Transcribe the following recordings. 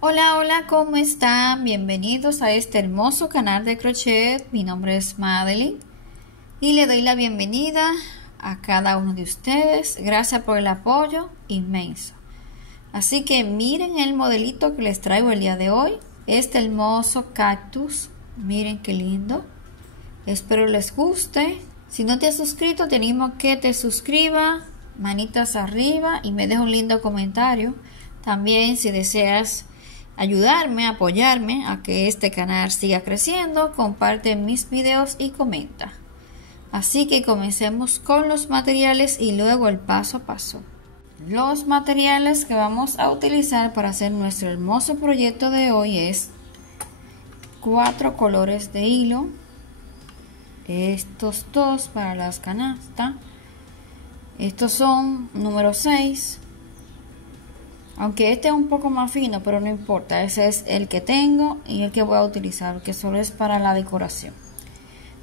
Hola, hola, ¿cómo están? Bienvenidos a este hermoso canal de crochet. Mi nombre es Madeline y le doy la bienvenida a cada uno de ustedes. Gracias por el apoyo inmenso. Así que miren el modelito que les traigo el día de hoy. Este hermoso cactus. Miren qué lindo. Espero les guste. Si no te has suscrito, te animo a que te suscribas. Manitas arriba y me deja un lindo comentario. También si deseas ayudarme, apoyarme a que este canal siga creciendo, comparte mis videos y comenta. Así que comencemos con los materiales y luego el paso a paso. Los materiales que vamos a utilizar para hacer nuestro hermoso proyecto de hoy es 4 colores de hilo, estos dos para las canastas, estos son número 6. Aunque este es un poco más fino, pero no importa, ese es el que tengo y el que voy a utilizar, que solo es para la decoración.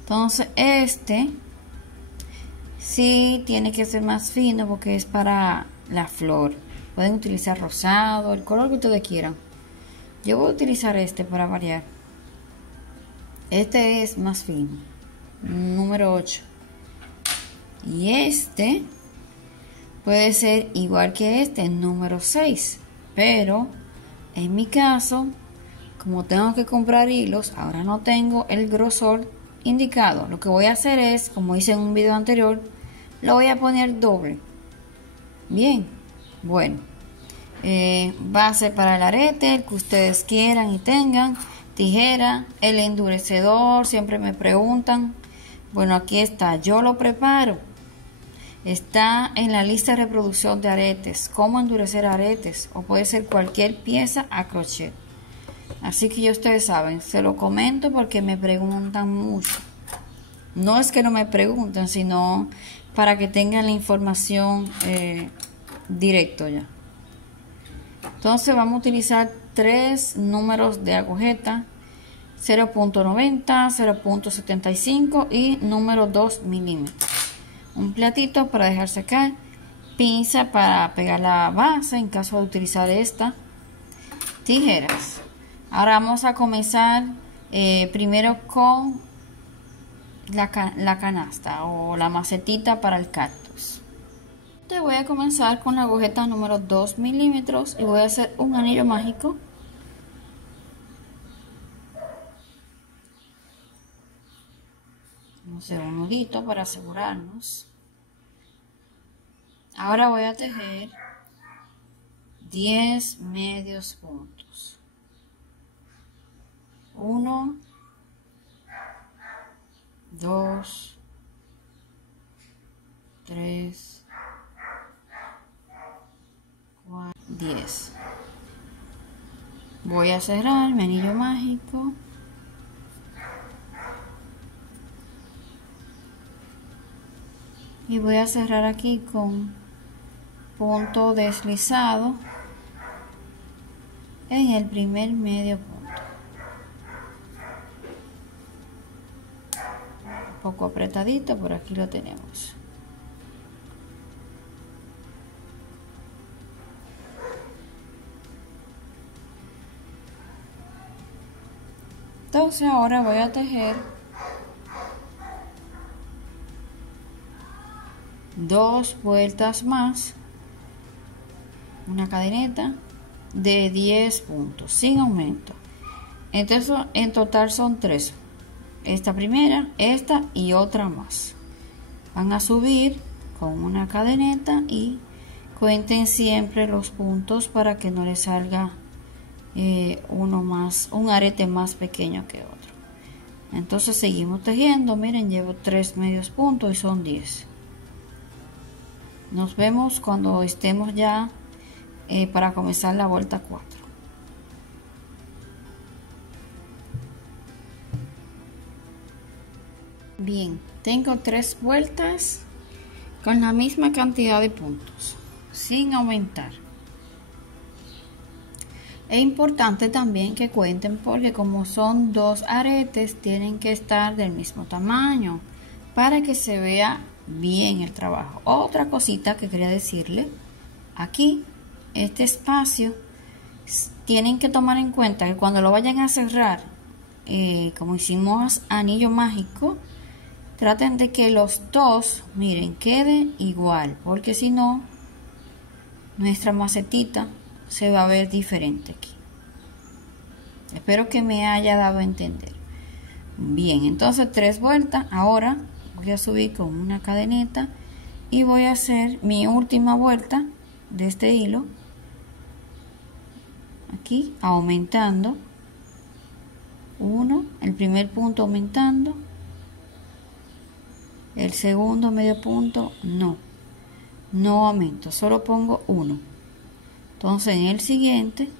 Entonces este sí tiene que ser más fino porque es para la flor. Pueden utilizar rosado, el color que ustedes quieran. Yo voy a utilizar este para variar. Este es más fino, número 8. Y este puede ser igual que este, número 6, pero en mi caso, como tengo que comprar hilos, ahora no tengo el grosor indicado. Lo que voy a hacer es, como hice en un video anterior, lo voy a poner doble. Bien, bueno, base para el arete, el que ustedes quieran y tengan, tijera, el endurecedor, siempre me preguntan. Bueno, aquí está, yo lo preparo. Está en la lista de reproducción de aretes, cómo endurecer aretes, o puede ser cualquier pieza a crochet. Así que ya ustedes saben, se lo comento porque me preguntan mucho. No es que no me pregunten, sino para que tengan la información directo ya. Entonces vamos a utilizar 3 números de agujeta, 0.90, 0.75 y número 2 milímetros. Un platito para dejar secar, pinza para pegar la base en caso de utilizar esta, tijeras. Ahora vamos a comenzar primero con la canasta o la macetita para el cactus. Te voy a comenzar con la agujeta número 2 milímetros y voy a hacer un anillo mágico. Vamos a hacer un nudito para asegurarnos. Ahora voy a tejer 10 medios puntos. 1, 2, 3, 4, 10. Voy a cerrar mi anillo mágico. Y voy a cerrar aquí con punto deslizado en el primer medio punto. Un poco apretadito, por aquí lo tenemos. Entonces ahora voy a tejer 2 vueltas más, una cadeneta de 10 puntos sin aumento. Entonces en total son 3, esta primera, esta y otra más. Van a subir con una cadeneta y cuenten siempre los puntos para que no les salga un arete más pequeño que otro. Entonces seguimos tejiendo. Miren, llevo 3 medios puntos y son 10. Nos vemos cuando estemos ya para comenzar la vuelta 4. Bien, tengo 3 vueltas con la misma cantidad de puntos, sin aumentar. Es importante también que cuenten porque como son 2 aretes, tienen que estar del mismo tamaño para que se vea bien el trabajo. Otra cosita que quería decirle, aquí este espacio tienen que tomar en cuenta que cuando lo vayan a cerrar, como hicimos anillo mágico, traten de que los dos, miren, queden igual, porque si no, nuestra macetita se va a ver diferente aquí. Espero que me haya dado a entender. Bien, entonces 3 vueltas. Ahora voy a subir con una cadeneta y voy a hacer mi última vuelta de este hilo. Aquí aumentando. 1, el primer punto aumentando. El segundo medio punto no aumento, solo pongo 1. Entonces en el siguiente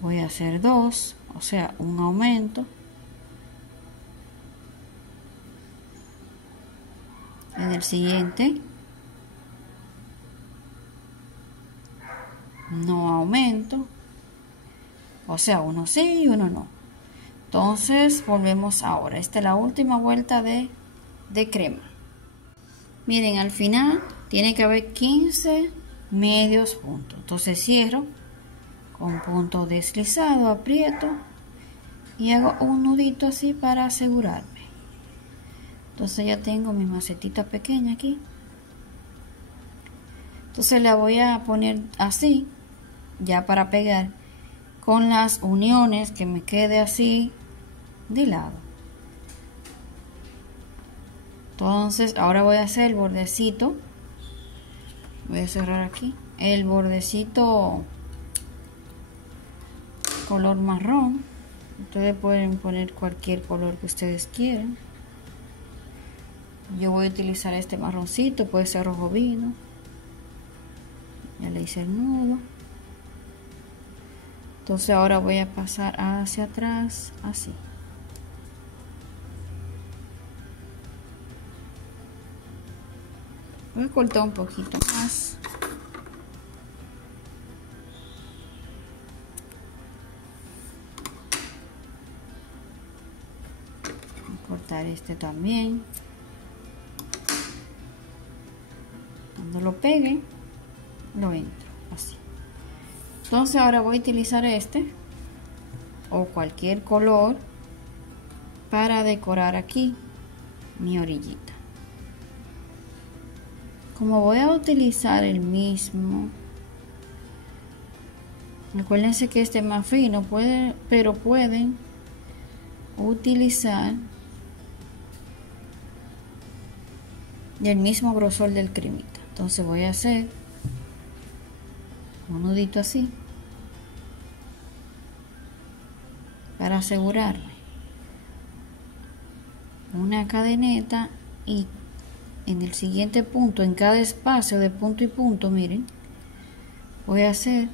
voy a hacer 2, o sea, un aumento. En el siguiente no aumento, o sea, uno sí y uno no. Entonces volvemos ahora. Esta es la última vuelta de crema. Miren, al final tiene que haber 15 medios puntos. Entonces cierro con punto deslizado, aprieto y hago un nudito así para asegurarme. Entonces ya tengo mi macetita pequeña aquí. Entonces la voy a poner así, ya para pegar, con las uniones que me quede así de lado. Entonces ahora voy a hacer el bordecito. Voy a cerrar aquí el bordecito color marrón. Ustedes pueden poner cualquier color que ustedes quieran. Yo voy a utilizar este marroncito, puede ser rojo vino. Ya le hice el nudo. Entonces ahora voy a pasar hacia atrás así. Voy a cortar un poquito más. Voy a cortar este también. Cuando lo pegue, lo entro así. Entonces ahora voy a utilizar este o cualquier color para decorar aquí mi orillita. Como voy a utilizar el mismo, acuérdense que este es más fino, pero pueden utilizar el mismo grosor del cremita. Entonces voy a hacer un nudito así para asegurarme, una cadeneta, y en el siguiente punto, en cada espacio de punto y punto, miren, voy a hacer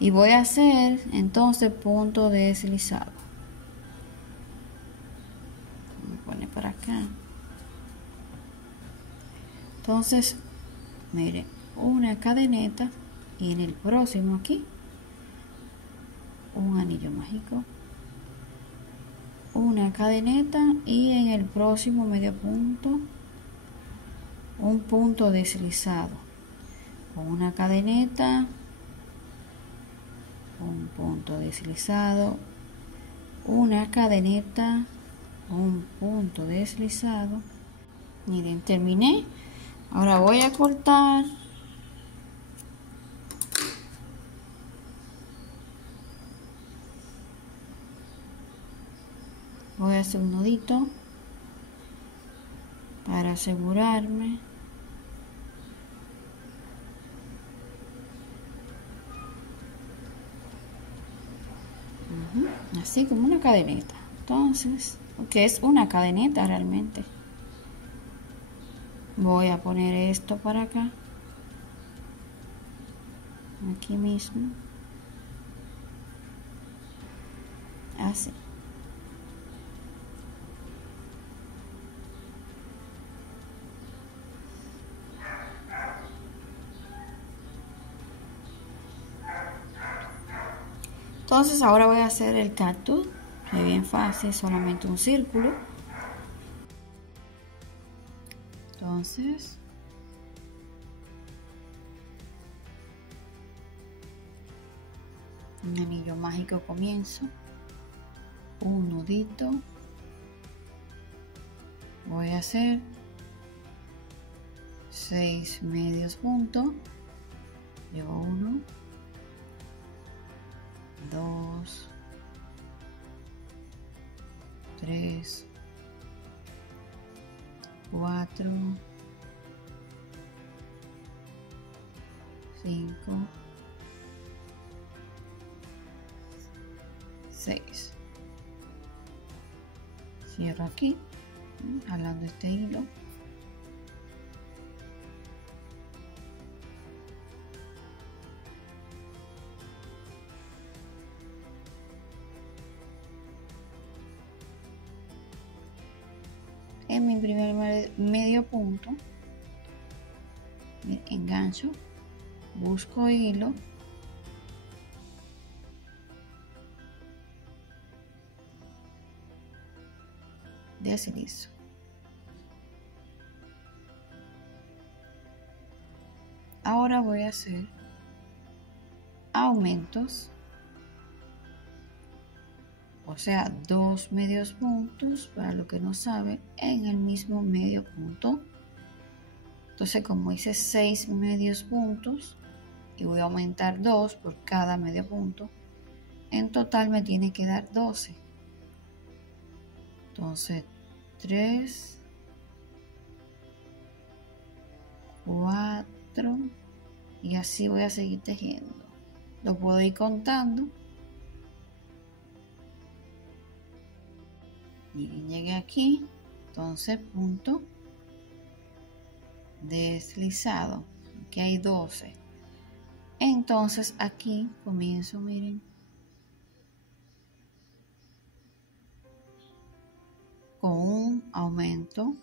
y voy a hacer entonces punto deslizado. Voy a poner para acá. Entonces miren, una cadeneta y en el próximo aquí un anillo mágico, una cadeneta y en el próximo medio punto un punto deslizado con una cadeneta, un punto deslizado, una cadeneta, un punto deslizado. Miren, terminé. Ahora voy a cortar voy a hacer un nudito para asegurarme. Así como una cadeneta. Entonces, que es una cadeneta realmente. Voy a poner esto para acá, aquí mismo, así. Entonces ahora voy a hacer el cactus, es bien fácil, solamente un círculo. Entonces un anillo mágico comienzo, un nudito, voy a hacer 6 medios puntos, llevo 1, 2, 3, 4, 5, 6. Cierro aquí, jalando este hilo. En mi primer medio punto me engancho, busco hilo, deslizo, ahora voy a hacer aumentos, o sea, 2 medios puntos, para los que no saben, en el mismo medio punto. Entonces, como hice 6 medios puntos y voy a aumentar 2 por cada medio punto, en total me tiene que dar 12. Entonces 3, 4 y así voy a seguir tejiendo. Lo puedo ir contando. Miren, llegué aquí, entonces punto deslizado, aquí hay 12. Entonces aquí comienzo, miren, con un aumento.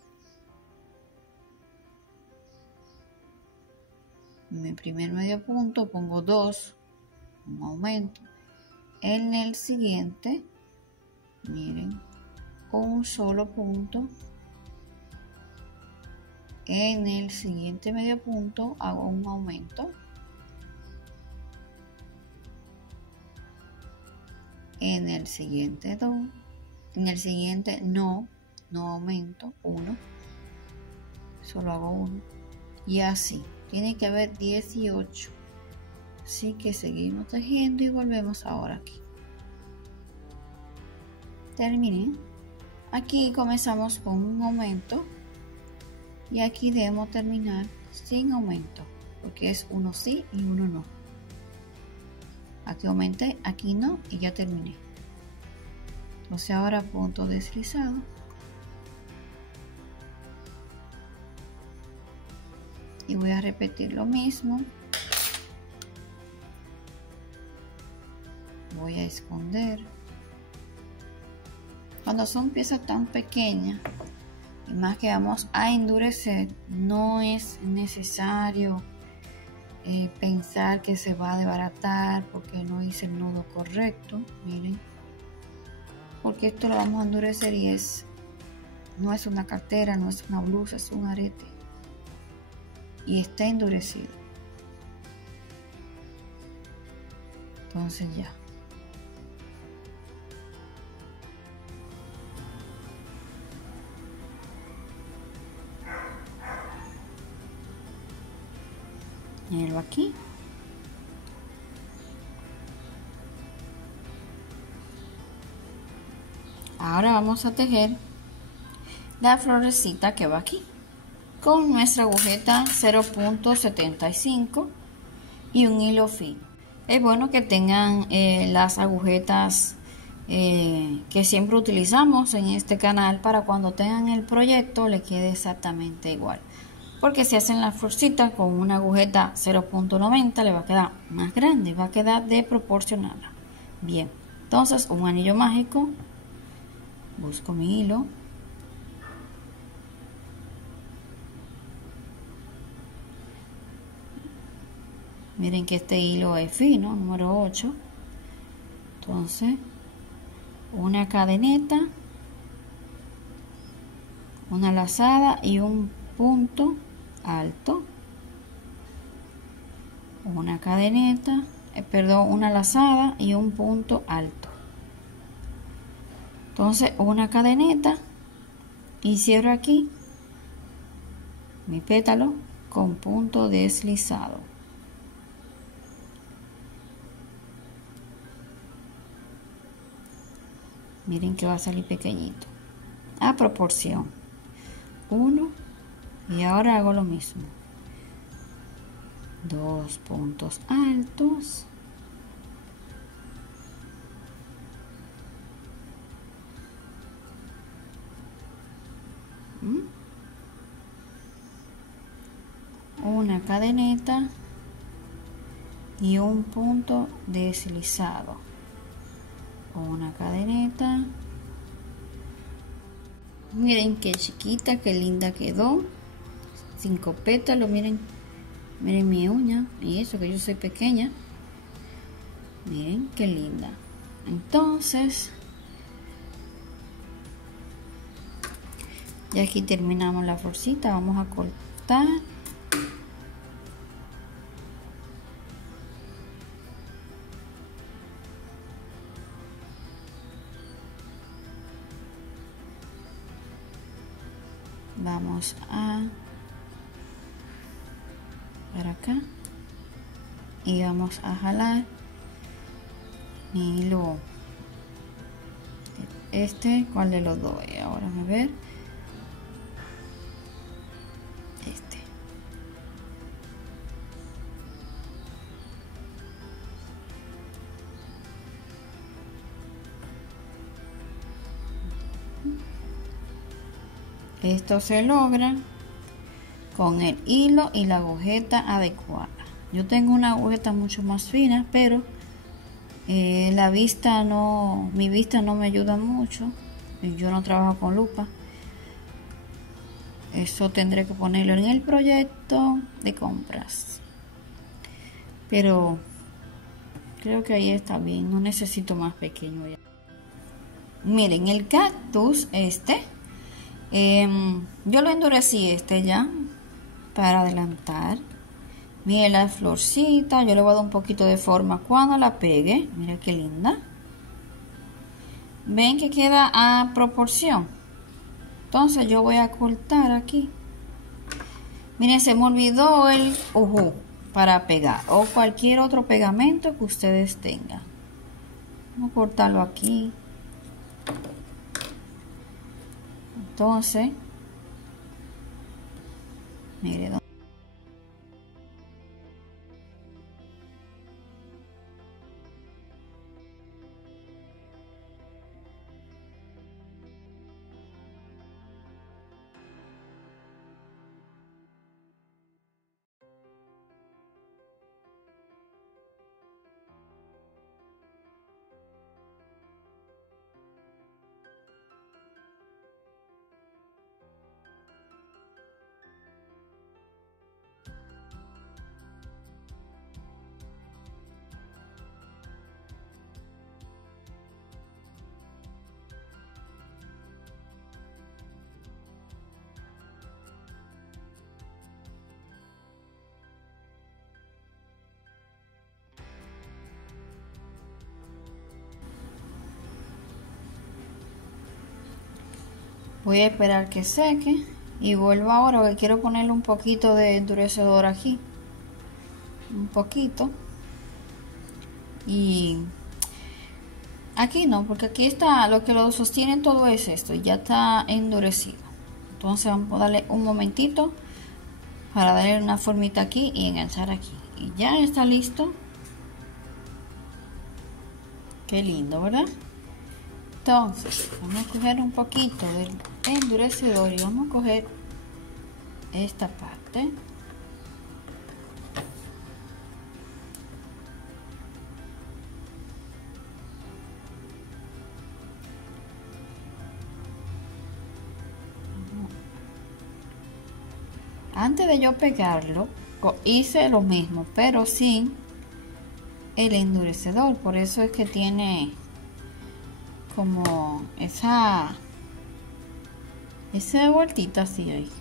En mi primer medio punto pongo 2, un aumento. En el siguiente, miren, un solo punto. En el siguiente medio punto hago un aumento. En el siguiente 2. En el siguiente no aumento, 1. Solo hago 1. Y así. Tiene que haber 18. Así que seguimos tejiendo y volvemos ahora aquí. Terminé. Aquí comenzamos con un aumento. Y aquí debemos terminar sin aumento. Porque es uno sí y uno no. Aquí aumenté, aquí no y ya terminé. Entonces ahora punto deslizado. Y voy a repetir lo mismo. Voy a esconder. Cuando son piezas tan pequeñas y más que vamos a endurecer, no es necesario pensar que se va a desbaratar porque no hice el nudo correcto. Miren, porque esto lo vamos a endurecer y no es una cartera, no es una blusa, es un arete y está endurecido. Entonces ya. Mírenlo aquí. Ahora vamos a tejer la florecita que va aquí con nuestra agujeta 0.75 y un hilo fino. Es bueno que tengan las agujetas que siempre utilizamos en este canal para cuando tengan el proyecto le quede exactamente igual. Porque si hacen la florcita con una agujeta 0.90 le va a quedar más grande, va a quedar desproporcionada. Bien, entonces un anillo mágico, busco mi hilo, miren que este hilo es fino, número 8, entonces una cadeneta, una lazada y un punto alto, una cadeneta, perdón, una lazada y un punto alto. Entonces una cadeneta y cierro aquí mi pétalo con punto deslizado. Miren que va a salir pequeñito a proporción. Uno, y ahora hago lo mismo. 2 puntos altos. Una cadeneta y un punto deslizado. Una cadeneta. Miren qué chiquita, qué linda quedó. 5 pétalos, miren. Miren mi uña. Y eso que yo soy pequeña. Miren qué linda. Entonces, ya aquí terminamos la florcita. Vamos a cortar. Vamos a para acá y vamos a jalar mi hilo. ¿Cuál de los dos? Ahora a ver. Esto se logra con el hilo y la agujeta adecuada. Yo tengo una agujeta mucho más fina, pero mi vista no me ayuda mucho y yo no trabajo con lupa. Eso tendré que ponerlo en el proyecto de compras, pero creo que ahí está bien, no necesito más pequeño ya. Miren, el cactus yo lo endurecí ya para adelantar. Miren la florcita, yo le voy a dar un poquito de forma cuando la pegue. Miren qué linda. Ven que queda a proporción. Entonces yo voy a cortar aquí. Miren, se me olvidó el ujú para pegar o cualquier otro pegamento que ustedes tengan. Vamos a cortarlo aquí. Entonces, mire. Voy a esperar que seque y vuelvo ahora que quiero ponerle un poquito de endurecedor aquí. Un poquito. Y aquí no, porque aquí está lo que lo sostiene todo es esto, ya está endurecido. Entonces vamos a darle un momentito para darle una formita aquí y enganchar aquí. Y ya está listo. Qué lindo, ¿verdad? Entonces vamos a coger un poquito del endurecedor y vamos a coger esta parte. Antes de yo pegarlo, hice lo mismo, pero sin el endurecedor. Por eso es que tiene como esa vueltita así ahí.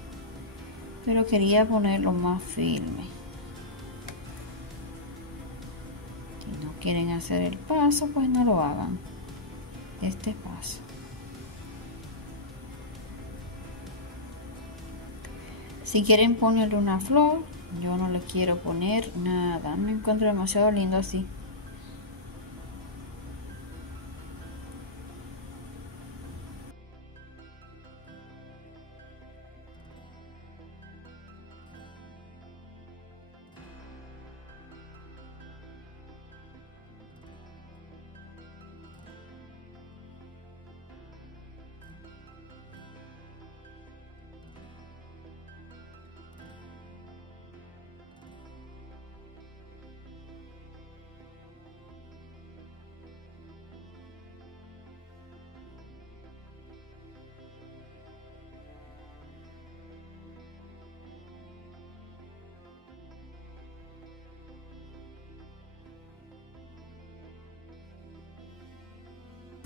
pero quería ponerlo más firme. Si no quieren hacer el paso, pues no lo hagan, este paso. Si quieren ponerle una flor, yo no le quiero poner nada, me encuentro demasiado lindo así.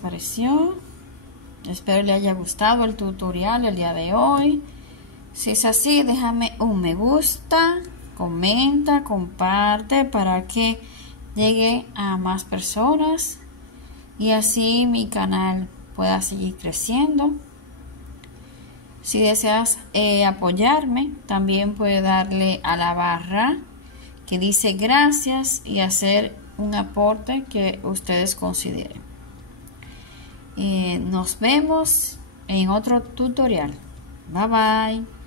Pareció. Espero le haya gustado el tutorial el día de hoy. Si es así, déjame un me gusta, comenta, comparte para que llegue a más personas y así mi canal pueda seguir creciendo. Si deseas apoyarme, también puedes darle a la barra que dice gracias y hacer un aporte que ustedes consideren. Nos vemos en otro tutorial. Bye bye.